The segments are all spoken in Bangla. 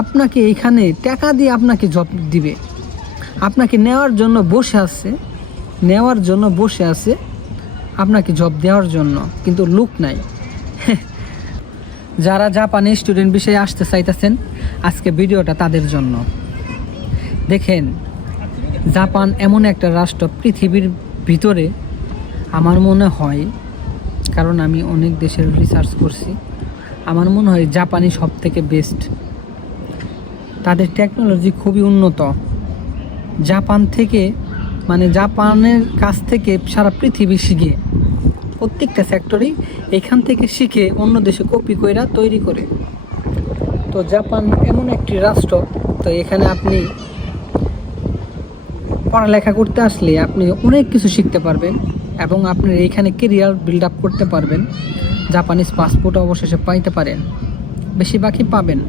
আপনাকে এখানে টাকা দিয়ে আপনাকে জব দিবে, আপনাকে নেওয়ার জন্য বসে আছে আপনাকে জব দেওয়ার জন্য, কিন্তু লোক নাই। যারা জাপানি স্টুডেন্ট বিষয়ে আসতে চাইতেছেন, আজকে ভিডিওটা তাদের জন্য। দেখেন, জাপান এমন একটা রাষ্ট্র পৃথিবীর ভিতরে, আমার মনে হয়, কারণ আমি অনেক দেশের রিসার্চ করছি, আমার মনে হয় জাপানি সব থেকে বেস্ট। তাদের টেকনোলজি খুবই উন্নত। জাপানের কাছ থেকে সারা পৃথিবী শিখে, প্রত্যেকটা সেক্টরেই এখান থেকে শিখে অন্য দেশে কপি কইরা তৈরি করে। তো জাপান এমন একটি রাষ্ট্র, তো এখানে আপনি পড়ালেখা করতে আসলে আপনি অনেক কিছু শিখতে পারবেন এবং আপনার এখানে কেরিয়ার বিল্ড আপ করতে পারবেন। জাপানিজ পাসপোর্ট অবশেষে পাইতে পারেন, বেশিরভাগই পাবেন।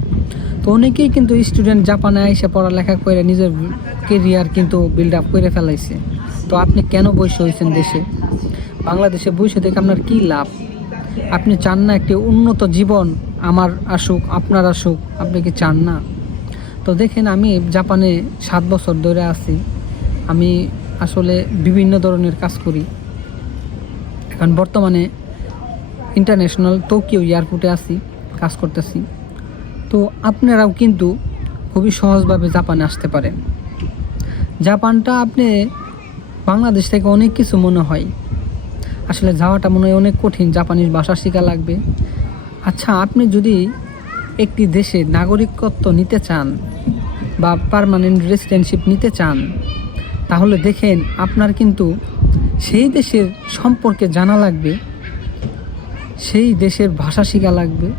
তো অনেকেই কিন্তু স্টুডেন্ট জাপানে এসে পড়ালেখা করে নিজের কেরিয়ার কিন্তু বিল্ড আপ করে ফেলাইছে। তো আপনি কেন বসে হয়েছেন দেশে? বাংলাদেশে বসে থেকে আপনার কী লাভ? আপনি চান না একটি উন্নত জীবন আমার আসুক, আপনার আসুক? আপনি কি চান না? তো দেখেন, আমি জাপানে 7 বছর ধরে আছি। আমি আসলে বিভিন্ন ধরনের কাজ করি। এখন বর্তমানে ইন্টারন্যাশনাল টোকিও এয়ারপোর্টে আছি, কাজ করতেছি। তো আপনারাও কিন্তু খুবই সহজভাবে জাপানে আসতে পারেন। জাপানটা আপনি বাংলাদেশ থেকে অনেক কিছু মনে হয়, আসলে যাওয়াটা মনে হয় অনেক কঠিন। জাপানিজ ভাষা শেখা লাগবে। আচ্ছা, আপনি যদি একটি দেশে নাগরিকত্ব নিতে চান বা পার্মানেন্ট রেসিডেন্টশিপ নিতে চান, তাহলে দেখেন আপনার কিন্তু সেই দেশের সম্পর্কে জানা লাগবে, সেই দেশের ভাষা শেখা লাগবে,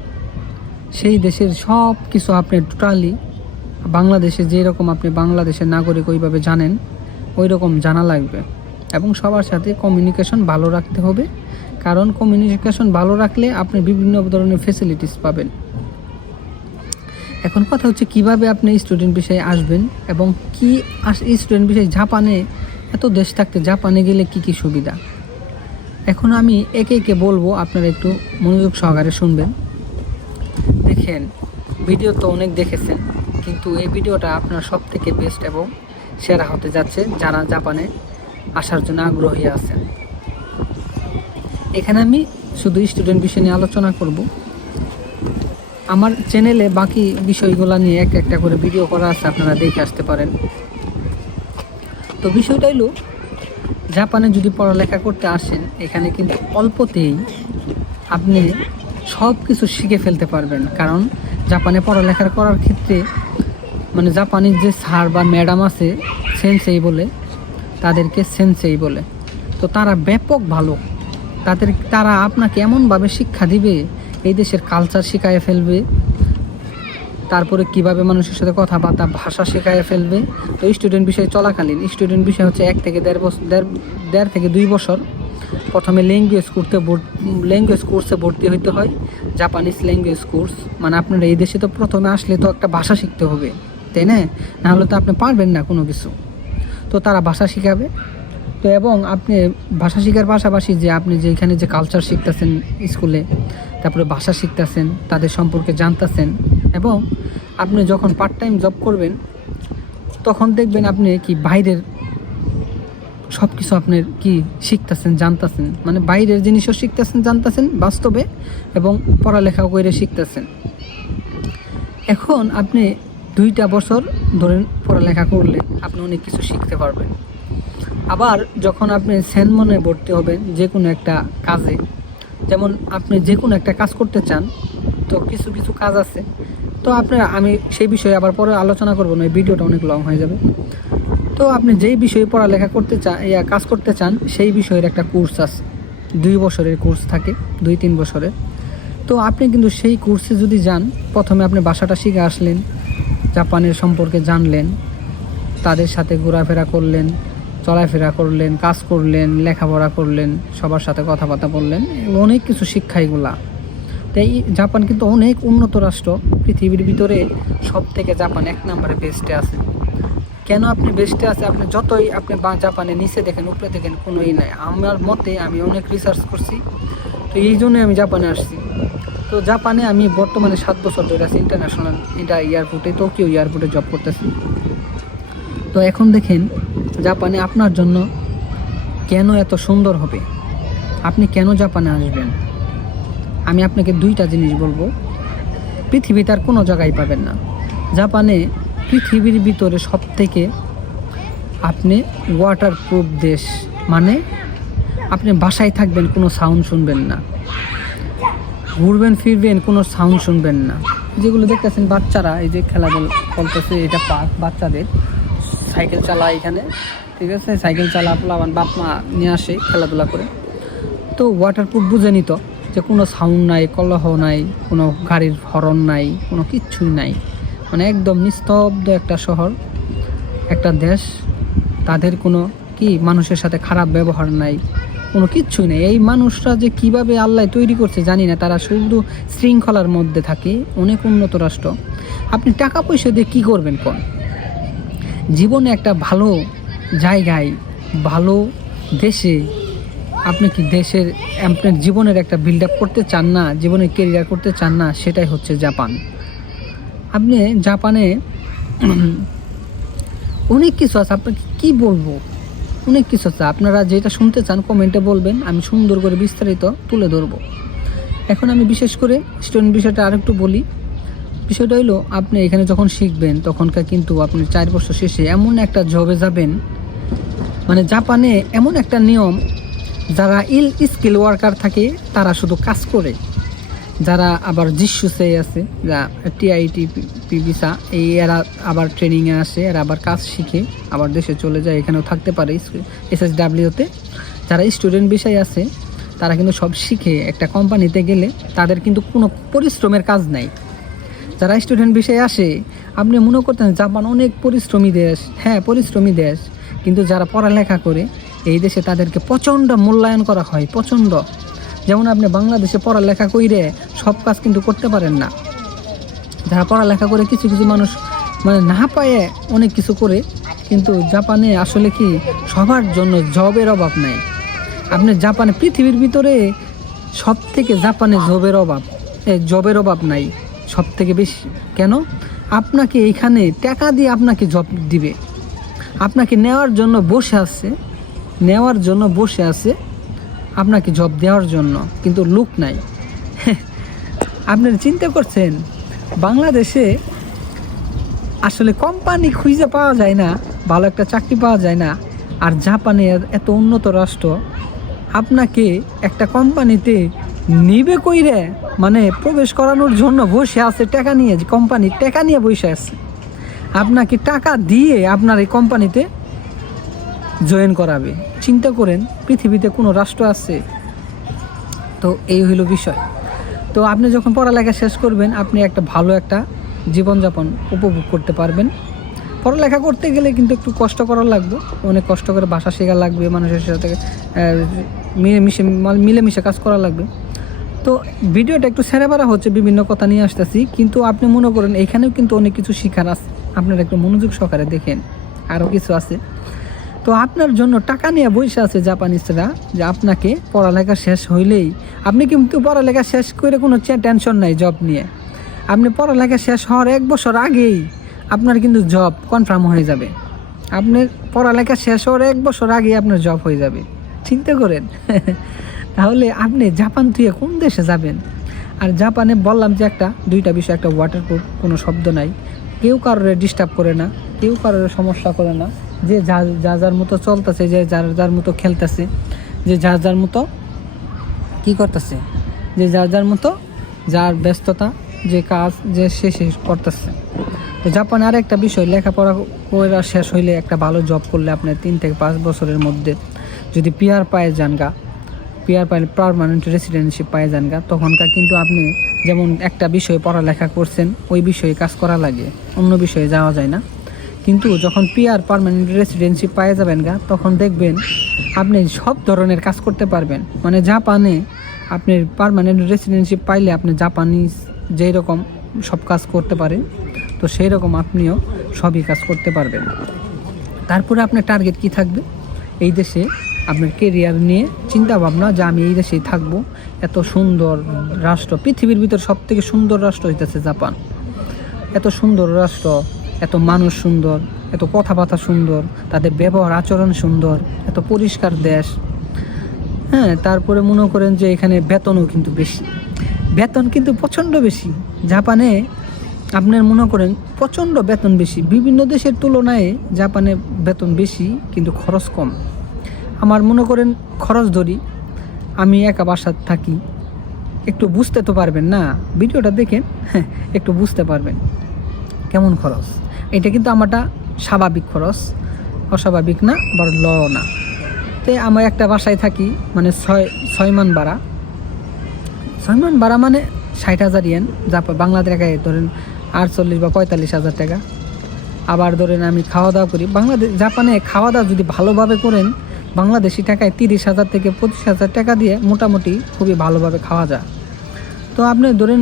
সেই দেশের সব কিছু আপনি টোটালি বাংলাদেশে যেরকম আপনি বাংলাদেশের নাগরিক ওইভাবে জানেন, ওই রকম জানা লাগবে। এবং সবার সাথে কমিউনিকেশন ভালো রাখতে হবে, কারণ কমিউনিকেশন ভালো রাখলে আপনি বিভিন্ন ধরনের ফেসিলিটিস পাবেন। এখন কথা হচ্ছে কিভাবে আপনি স্টুডেন্ট বিষয়ে আসবেন এবং স্টুডেন্ট বিষয়ে জাপানে এত দেশ থাকতে জাপানে গেলে কি কি সুবিধা। এখন আমি একে একে বলবো, আপনারা একটু মনোযোগ সহকারে শুনবেন। দেখেন, ভিডিও তো অনেক দেখেছেন, কিন্তু এই ভিডিওটা আপনার সব থেকে বেস্ট এবং সেরা হতে যাচ্ছে যারা জাপানে আসার জন্য আগ্রহী আছেন। এখানে আমি শুধু স্টুডেন্ট বিষয় নিয়ে আলোচনা করব। আমার চ্যানেলে বাকি বিষয়গুলো নিয়ে একটা করে ভিডিও করা আছে, আপনারা দেখে আসতে পারেন। তো বিষয়টা হলো, জাপানে যদি পড়ালেখা করতে আসেন, এখানে কিন্তু অল্পতেই আপনি সব কিছু শিখে ফেলতে পারবেন। কারণ জাপানে পড়ালেখা করার ক্ষেত্রে জাপানির যে স্যার বা ম্যাডাম আছে, তাদেরকে সেন্সেই বলে। তো তারা ব্যাপক ভালো। তারা আপনাকে এমনভাবে শিক্ষা দিবে, এই দেশের কালচার শিখায় ফেলবে, তারপরে কিভাবে মানুষের সাথে কথাবার্তা, ভাষা শেখায় ফেলবে। তো স্টুডেন্ট বিষয় চলাকালীন, স্টুডেন্ট বিষয় হচ্ছে 1 থেকে 1.5 থেকে 2 বছর প্রথমে ল্যাঙ্গুয়েজ কোর্সে ভর্তি হইতে হয়, জাপানিজ ল্যাঙ্গুয়েজ কোর্স। আপনার এই দেশে তো প্রথমে আসলে তো একটা ভাষা শিখতে হবে, তাই না? নাহলে তো আপনি পারবেন না কোনো কিছু। তো তারা ভাষা শিখাবে। তো এবং আপনি ভাষা শেখার পাশাপাশি যে আপনি যে এখানে যে কালচার শিখতেছেন স্কুলে, তারপরে ভাষা শিখতেছেন, তাদের সম্পর্কে জানতেছেন, এবং আপনি যখন পার্ট টাইম জব করবেন তখন দেখবেন আপনি কি বাইরের সব কিছু আপনার কি শিখতেছেন, জানতেছেন, বাইরের জিনিসও শিখতেছেন, জানতেছেন বাস্তবে, এবং পড়ালেখাও করে শিখতেছেন। এখন আপনি 2টা বছর ধরেন পড়ালেখা করলে আপনি অনেক কিছু শিখতে পারবেন। আবার যখন আপনি সেনমনে ভর্তি হবেন যে কোনো একটা কাজে, যেমন আপনি যে কোনো একটা কাজ করতে চান, তো কিছু কিছু কাজ আছে, তো আমি সেই বিষয়ে আবার পরে আলোচনা করবো না, এই ভিডিওটা অনেক লং হয়ে যাবে। তো আপনি যেই বিষয়ে পড়ালেখা করতে চান, কাজ করতে চান, সেই বিষয়ের একটা কোর্স আছে, 2 বছরের কোর্স থাকে, 2-3 বছরের। তো আপনি কিন্তু সেই কোর্সে যদি যান, প্রথমে আপনি ভাষাটা শিখে আসলেন, জাপানের সম্পর্কে জানলেন, তাদের সাথে ঘোরাফেরা করলেন, চলাফেরা করলেন, কাজ করলেন, লেখাপড়া করলেন, সবার সাথে কথাবার্তা বললেন, অনেক কিছু শিক্ষা এগুলা। তাই জাপান কিন্তু অনেক উন্নত রাষ্ট্র, পৃথিবীর ভিতরে সব থেকে জাপান 1 নম্বরে বেস্টে আছে। কেন আপনি বেস্টে আছে? আপনি যতই আপনি জাপানে নিচে দেখেন, উপরে দেখেন, কোনোই নাই। আমার মতে, আমি অনেক রিসার্চ করছি, তো এই জন্যই আমি জাপানে আসছি। তো জাপানে আমি বর্তমানে 7 বছর ধরে আছি ইন্টারন্যাশনাল এয়ারপোর্টে, টোকিও এয়ারপোর্টে জব করতেছি। তো এখন দেখেন জাপানে আপনার জন্য কেন এত সুন্দর হবে, আপনি কেন জাপানে আসবেন। আমি আপনাকে 2টা জিনিস বলবো, পৃথিবীতে আর কোনো জায়গায় পাবেন না। জাপানে পৃথিবীর ভিতরে সবথেকে আপনি ওয়াটারপ্রুফ দেশ, মানে আপনি বাসায় থাকবেন কোনো সাউন্ড শুনবেন না, ঘুরবেন ফিরবেন কোনো সাউন্ড শুনবেন না। যেগুলো দেখতেছেন বাচ্চারা এই যে খেলাধুলা করতেছে, এটা পার্ক, বাচ্চাদের সাইকেল চালায় এখানে, ঠিক আছে, সাইকেল চালা পোলাবান বাপ মা নিয়ে আসে খেলাধুলা করে। তো ওয়াটারপ্রুফ বুঝে নিত যে কোনো সাউন্ড নাই, কলহ নাই, কোনো গাড়ির হর্ন নাই, কোনো কিচ্ছুই নাই, মানে একদম নিস্তব্ধ একটা শহর, একটা দেশ। তাদের কোনো কি মানুষের সাথে খারাপ ব্যবহার নাই, কোনো কিচ্ছুই নেই। এই মানুষরা যে কিভাবে আল্লাহ তৈরি করছে জানি না, তারা শুধু শৃঙ্খলার মধ্যে থাকে, অনেক উন্নত রাষ্ট্র। আপনি টাকা পয়সা দিয়ে কী করবেন কোন? জীবনে একটা ভালো জায়গায়, ভালো দেশে আপনি কি দেশের আপনার জীবনের একটা বিল্ড আপ করতে চান না, জীবনে কেরিয়ার করতে চান না, সেটাই হচ্ছে জাপান। আপনি জাপানে অনেক কিছু আছে, আপনাকে কি বলবো, অনেক কিছু আছে। আপনারা যেটা শুনতে চান কমেন্টে বলবেন, আমি সুন্দর করে বিস্তারিত তুলে ধরবো। এখন আমি বিশেষ করে স্টুডেন্ট বিষয়টা আরেকটু বলি। বিষয়টা হলো, আপনি এখানে যখন শিখবেন তখনকার কিন্তু আপনি 4 বছর শেষে এমন একটা জবে যাবেন, মানে জাপানে এমন একটা নিয়ম, যারা স্কিল ওয়ার্কার থাকে তারা শুধু কাজ করে, যারা আবার জিস্যুসে আছে, যা টিআইটি ভিসা, এরা আবার ট্রেনিংয়ে আসে, এরা আবার কাজ শিখে আবার দেশে চলে যায়, এখানেও থাকতে পারে SSWতে। যারা স্টুডেন্ট বিষয় আছে তারা কিন্তু সব শিখে একটা কোম্পানিতে গেলে তাদের কিন্তু কোনো পরিশ্রমের কাজ নাই। যারা স্টুডেন্ট বিষয়ে আসে, আপনি মনে করতেন জাপান অনেক পরিশ্রমী দেশ, হ্যাঁ পরিশ্রমী দেশ, কিন্তু যারা পড়ালেখা করে এই দেশে তাদেরকে প্রচণ্ড মূল্যায়ন করা হয়, প্রচণ্ড। যেমন আপনি বাংলাদেশে পড়ালেখা কইরে সব কাজ কিন্তু করতে পারেন না। যারা পড়ালেখা করে কিছু কিছু মানুষ মানে না পায়ে অনেক কিছু করে, কিন্তু জাপানে আসলে কি সবার জন্য জবের অভাব নাই। আপনি জাপানে পৃথিবীর ভিতরে সব থেকে জাপানে জবের অভাব নাই সব থেকে বেশি। কেন? আপনাকে এখানে টাকা দিয়ে আপনাকে জব দিবে, আপনাকে নেওয়ার জন্য বসে আছে আপনাকে জব দেওয়ার জন্য, কিন্তু লোক নাই। আপনারা চিন্তা করছেন বাংলাদেশে আসলে কোম্পানি খুঁজে পাওয়া যায় না, ভালো একটা চাকরি পাওয়া যায় না, আর জাপানে এত উন্নত রাষ্ট্র আপনাকে একটা কোম্পানিতে নিবে কইরে, মানে প্রবেশ করানোর জন্য বসে আছে টাকা নিয়ে, যে কোম্পানি টাকা নিয়ে বসে আছে, আপনাকে টাকা দিয়ে আপনার এই কোম্পানিতে জয়েন করাবে। চিন্তা করেন পৃথিবীতে কোনো রাষ্ট্র আছে? তো এই হইল বিষয়। তো আপনি যখন পড়ালেখা শেষ করবেন, আপনি একটা ভালো একটা জীবনযাপন উপভোগ করতে পারবেন। পড়ালেখা করতে গেলে কিন্তু একটু কষ্ট করা লাগবে, অনেক কষ্ট করে ভাষা শেখা লাগবে, মানুষের সাথে মিলেমিশে কাজ করা লাগবে। তো ভিডিওটা একটু ছেড়ে হচ্ছে, বিভিন্ন কথা নিয়ে আসতেছি, কিন্তু আপনি মনে করেন এখানেও কিন্তু অনেক কিছু শেখার আছে, আপনারা একটু মনোযোগ সহকারে দেখেন, আরও কিছু আছে। তো আপনার জন্য টাকা নিয়ে বসে আছে জাপানিজরা, যে আপনাকে পড়ালেখা শেষ হইলেই, আপনি কিন্তু পড়ালেখা শেষ করে কোনো টেনশন নাই জব নিয়ে, আপনি পড়ালেখা শেষ হওয়ার 1 বছর আগেই আপনার কিন্তু জব কনফার্ম হয়ে যাবে। আপনার পড়ালেখা শেষ হওয়ার 1 বছর আগেই আপনার জব হয়ে যাবে, চিন্তা করেন। তাহলে আপনি জাপান থেকে কোন দেশে যাবেন? আর জাপানে বললাম যে 2টা বিষয়, একটা ওয়াটারপ্রুফ, কোনো শব্দ নাই, কেউ কারোর ডিস্টার্ব করে না, কেউ কারোর সমস্যা করে না, যে যার মতো চলতেছে, যে যার মতো খেলতেছে, যে যার মতো কী করতেছে, যে যার মতো যার ব্যস্ততা, যে কাজ যে সে করতেছে। তো জাপানে আর একটা বিষয়, লেখাপড়া করে শেষ হইলে একটা ভালো জব করলে আপনার 3 থেকে 5 বছরের মধ্যে যদি পিআর পাইলে পার্মানেন্ট রেসিডেন্সিপ পায়ে যান গা, তখনকার কিন্তু আপনি যেমন একটা বিষয়ে পড়ালেখা করছেন ওই বিষয়ে কাজ করা লাগে, অন্য বিষয়ে যাওয়া যায় না। কিন্তু যখন পার্মানেন্ট রেসিডেন্সিপ পায়ে যাবেন গা, তখন দেখবেন আপনি সব ধরনের কাজ করতে পারবেন। মানে জাপানে আপনি পার্মানেন্ট রেসিডেন্সিপ পাইলে আপনি জাপানিজ যেই রকম সব কাজ করতে পারেন, তো সেই রকম আপনিও সবই কাজ করতে পারবেন। তারপরে আপনার টার্গেট কি থাকবে? এই দেশে আপনার কেরিয়ার নিয়ে চিন্তা ভাবনা, যে আমি এই দেশেই থাকবো, এত সুন্দর রাষ্ট্র, পৃথিবীর ভিতর সব থেকে সুন্দর রাষ্ট্র হইতেছে জাপান। এত সুন্দর রাষ্ট্র, এত মানুষ সুন্দর, এত কথাবার্তা সুন্দর, তাদের ব্যবহার আচরণ সুন্দর, এত পরিষ্কার দেশ। হ্যাঁ, তারপরে মনে করেন যে এখানে বেতনও কিন্তু বেশি, বেতন কিন্তু প্রচণ্ড বেশি। জাপানে আপনার মনে করেন প্রচণ্ড বেতন বেশি, বিভিন্ন দেশের তুলনায় জাপানে বেতন বেশি কিন্তু খরচ কম। আমার মনে করেন খরচ ধরি, আমি একা বাসায় থাকি, একটু বুঝতে তো পারবেন না, ভিডিওটা দেখেন, হ্যাঁ একটু বুঝতে পারবেন কেমন খরচ। এটা কিন্তু আমারটা স্বাভাবিক খরচ, অস্বাভাবিক না, বড় ল না। তো আমার একটা বাসায় থাকি, মানে ছয় মান ভাড়া, 6 মান ভাড়া মানে 60,000 ইয়েন, যা বাংলাদেশ টাকায় ধরেন 48 বা 45,000 টাকা। আবার ধরেন আমি খাওয়া দাওয়া করি, জাপানে খাওয়া দাওয়া যদি ভালোভাবে করেন বাংলাদেশি টাকায় 30,000 থেকে 25,000 টাকা দিয়ে মোটামুটি খুবই ভালোভাবে খাওয়া যায়। তো আপনি ধরেন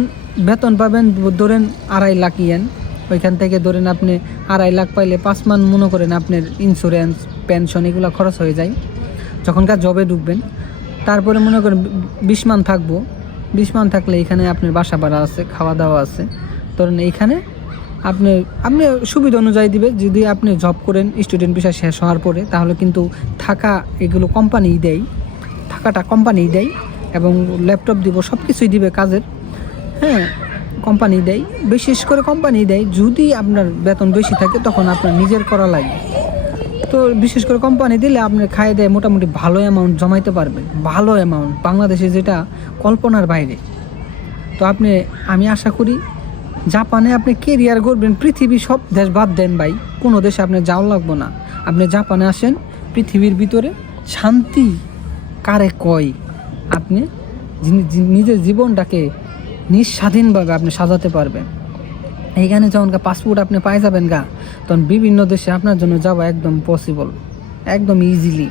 বেতন পাবেন ধরেন 2.5 লাখ ইয়েন, ওইখান থেকে ধরেন আপনি 2.5 লাখ পাইলে 5 মান মনে করেন আপনার ইন্স্যুরেন্স, পেনশন এগুলো খরচ হয়ে যায় যখনকার জবে ঢুকবেন। তারপরে মনে করেন 20 মান থাকবো, 20 মান থাকলে এখানে আপনার বাসা ভাড়া আছে, খাওয়া দাওয়া আছে। ধরেন এইখানে আপনি সুবিধা অনুযায়ী দিবে। যদি আপনি জব করেন স্টুডেন্ট ভিসা শেষ হওয়ার পরে, তাহলে কিন্তু থাকা এগুলো কোম্পানিই দেয়, থাকাটা কোম্পানিই দেয় এবং ল্যাপটপ দিব, সব কিছুই দিবে কাজের। হ্যাঁ, কোম্পানি দেয়, বিশেষ করে কোম্পানি দেয়। যদি আপনার বেতন বেশি থাকে তখন আপনার নিজের করা লাগে। তো বিশেষ করে কোম্পানি দিলে আপনার খায় দেয় মোটামুটি ভালো অ্যামাউন্ট জমাইতে পারবেন, ভালো অ্যামাউন্ট, বাংলাদেশে যেটা কল্পনার বাইরে। তো আমি আশা করি জাপানে আপনি কেরিয়ার করবেন, পৃথিবী সব দেশ বাদ দেন ভাই, কোনো দেশে আপনার যাওয়া লাগবো না, আপনি জাপানে আসেন। পৃথিবীর ভিতরে শান্তি কারে কয়, আপনি নিজের জীবনটাকে নিঃস্বাধীনভাবে আপনি সাজাতে পারবেন। এইখানে যখন পাসপোর্ট আপনি পাই যাবেন তখন বিভিন্ন দেশে আপনার জন্য যাওয়া একদম পসিবল, একদম ইজিলি।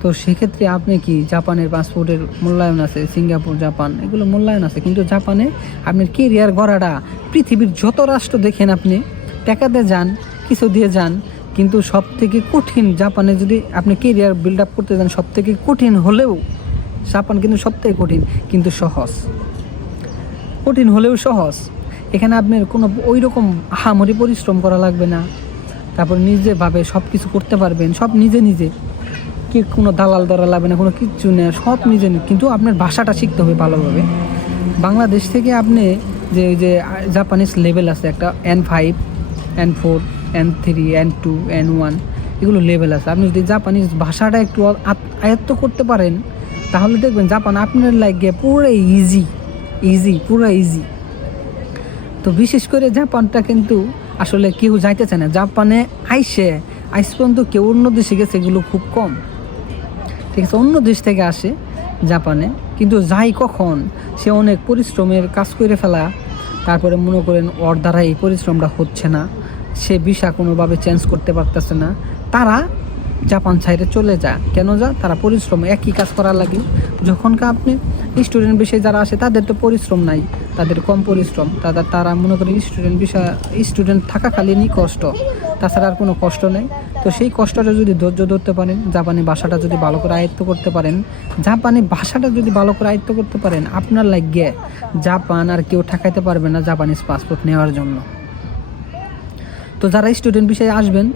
তো সেক্ষেত্রে আপনি কি জাপানের পাসপোর্টের মূল্যায়ন আছে, সিঙ্গাপুর, জাপান এগুলো মূল্যায়ন আছে, কিন্তু জাপানে আপনার কেরিয়ার গড়াটা পৃথিবীর যত রাষ্ট্র দেখেন আপনি টাকাতে যান, কিছু দিয়ে যান, কিন্তু সব থেকে কঠিন জাপানে যদি আপনি কেরিয়ার বিল্ড আপ করতে যান, সব থেকে কঠিন হলেও জাপান কিন্তু সব থেকে কঠিন কিন্তু সহজ, কঠিন হলেও সহজ। এখানে আপনার কোনো ওই রকম আহামরি পরিশ্রম করা লাগবে না, তারপর নিজেভাবে সব কিছু করতে পারবেন, সব নিজে নিজে, কি কোনো দালাল ধরা লাগবে না, কোনো কিচ্ছু নেই, সব নিজে। কিন্তু আপনার ভাষাটা শিখতে হবে ভালোভাবে। বাংলাদেশ থেকে আপনি যে জাপানিজ লেভেল আছে, একটা N5, N4, N3, N2, N1 এগুলো লেভেল আছে। আপনি যদি জাপানিজ ভাষাটা একটু আয়ত্ত করতে পারেন, তাহলে দেখবেন জাপান আপনার লাগে পুরো ইজি, পুরো ইজি। তো বিশেষ করে জাপানটা কিন্তু আসলে কেউ যাইতে চায় না। জাপানে আইস পর্যন্ত কেউ অন্য দেশে গেছে এগুলো খুব কম, ঠিক আছে, অন্য দেশ থেকে আসে জাপানে, কিন্তু যাই কখন সে অনেক পরিশ্রমের কাজ করে ফেলা, তারপরে মনে করেন ওর দ্বারা এই পরিশ্রমটা হচ্ছে না, সে ভিসা কোনোভাবে চেঞ্জ করতে পারতেছে না, তারা জাপান সাইডে চলে যায়। কেন তারা পরিশ্রম একই কাজ করার লাগে। যখনকার আপনি স্টুডেন্ট বিষয়ে যারা আসে তাদের তো পরিশ্রম নাই, তাদের কম পরিশ্রম, তারা মনে করেন স্টুডেন্ট থাকাকালীনই কষ্ট, তাছাড়া আর কোনো কষ্ট নেই। তো সেই কষ্টটা যদি ধৈর্য ধরতে পারেন, জাপানি ভাষাটা যদি ভালো করে আয়ত্ত করতে পারেন, আপনার লাগিয়ে জাপান আর কেউ ঠেকাইতে পারবে না জাপানিজ পাসপোর্ট নেওয়ার জন্য। তো যারা স্টুডেন্ট বিষয়ে আসবেন,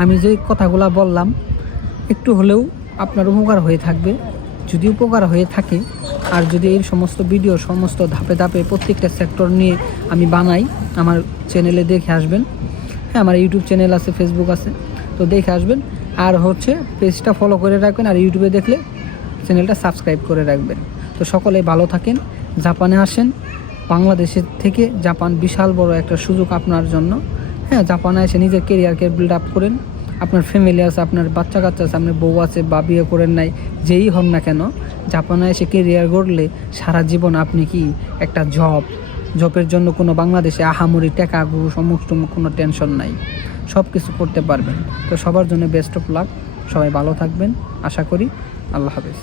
আমি যে কথাগুলো বললাম একটু হলেও আপনার উপকার হয়ে থাকবে। যদি উপকার হয়ে থাকে, আর যদি এই সমস্ত ভিডিও সমস্ত ধাপে ধাপে প্রত্যেকটা সেক্টর নিয়ে আমি বানাই, আমার চ্যানেলে দেখে আসবেন। হ্যাঁ, আমার ইউটিউব চ্যানেল আছে, ফেসবুক আছে, তো দেখে আসবেন। আর পেজটা ফলো করে রাখবেন, আর ইউটিউবে দেখলে চ্যানেলটা সাবস্ক্রাইব করে রাখবেন। তো সকলে ভালো থাকেন। জাপানে আসেন, বাংলাদেশের থেকে জাপান বিশাল বড় একটা সুযোগ আপনার জন্য। হ্যাঁ, জাপানে এসে নিজের কেরিয়ারকে বিল্ড আপ করেন। আপনার ফ্যামিলি আছে, আপনার বাচ্চা কাচ্চা আছে, আপনার বউ আছে বা বিয়ে করেন নাই, যেই হন না কেন, জাপানে এসে কেরিয়ার গড়লে সারা জীবন আপনি কি একটা জবের জন্য কোনো বাংলাদেশে আহামরি টাকা সমস্ত কোনো টেনশন নাই, সব কিছু করতে পারবেন। তো সবার জন্য বেস্ট অফ লাক, সবাই ভালো থাকবেন আশা করি। আল্লাহ হাফেজ।